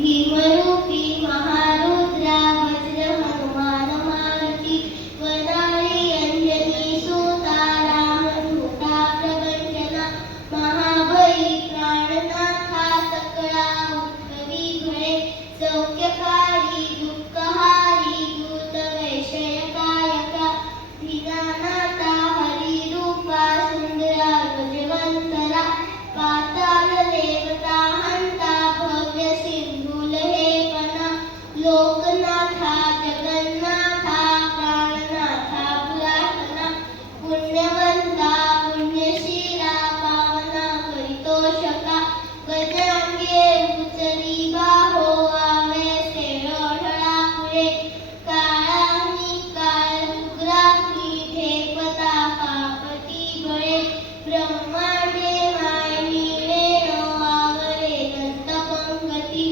भीमरूपी महारुद्रा वज्र हनुमान मारुती वनारी अंजनी सुता रामदूता प्रभंजना महाबळी प्राणनाथा सकळा उत्तरी घडे सौख्यकारी दुःखहारी दूत वैषयकायका दीनानाथा हरिरूपा सुंदरा गजवंतरा पाताल देवता हंता भव्य सिंधूल हे पना लोकनाथा जगन्नाथा प्राणनाथा पुरातना पुण्यवंता पुण्यशीला पावना परितोषका गजांगे उचली बाहो आवेसे ओढळा पुढे काळांनी काळुग्राही ढेपता पापती बळे ब्रह्मांडे मायनी वेणो आवरे दंतपंगती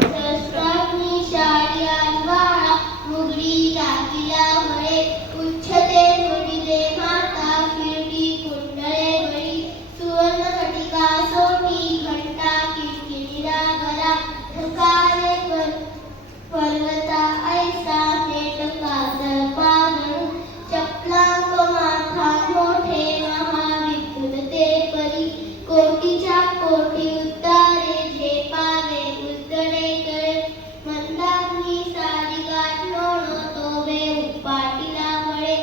सहस्राग्नी शाळी आलवाळा मुगडी टाकिला वळे उच्छते जोडिले माता किरटी कुंडळे बळी सुवर्ण कटिका सोटी घंटा किटकिणीला गला धकारे पर्वता ऐसा नेटका जळपागणू चपलांक माथा मोठे महाविद्युत ते परी कोटीच्या कोटी उतारे झेपावे उद्धडे कळे मंदाग्नी सारी गाठ नोण तोबे उपाटीला वळे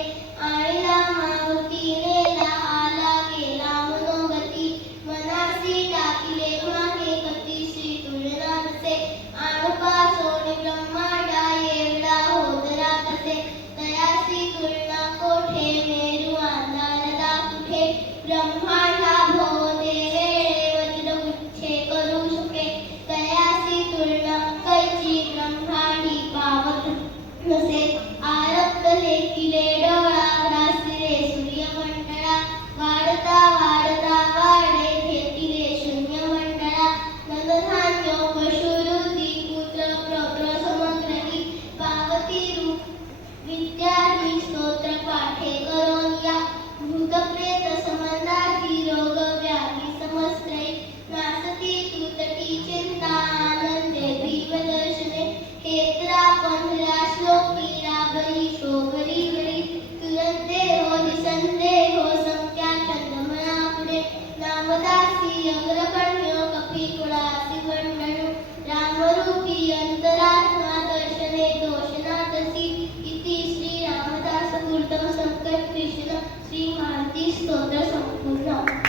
आणीला मारुती नेला आला गेला मनोगती मनासी टाकिले मागे कती श्री तुळनासे आणुका सोने ब्रह्मांडा एवढा होदरा कसे तयासी तुलना कोठे मेरू अंधारदा कुठे ब्रह्मांडा भोवते वेळे वज्र उच्छे करू शके तयासी तुलना कैची ब्रह्मांडी पावत नसे आरक्त लेखिले डोळा ग्रासिले सूर्यमंडळा वाढता वाढता वाढे घेतिले शून्य मंडळा धनधान्य पशुवृत्ती पुत्र प्रौत्र समग्रही पावती रूप विद्यार्थी स्तोत्र पाठे करोनिया भूतप्रेत संबंधाती रोग व्याधी समस्त्रय नासती तुतटी चिंता आनंदे भीमदर्शने हेत्रा पंधरा श्लोकी राबरी शोभरी घडी तुरंदेहो दिसंदेहो संख्या चंद्रमना पुढे नामदासी अग्रगण्य कपिकुळासी वंदनु रामरूपी अंतरात्मा दर्शने दोषनादसी इति श्री रामदास कृतं संकट कृष्ण श्री मारुती स्तोत्र संपूर्ण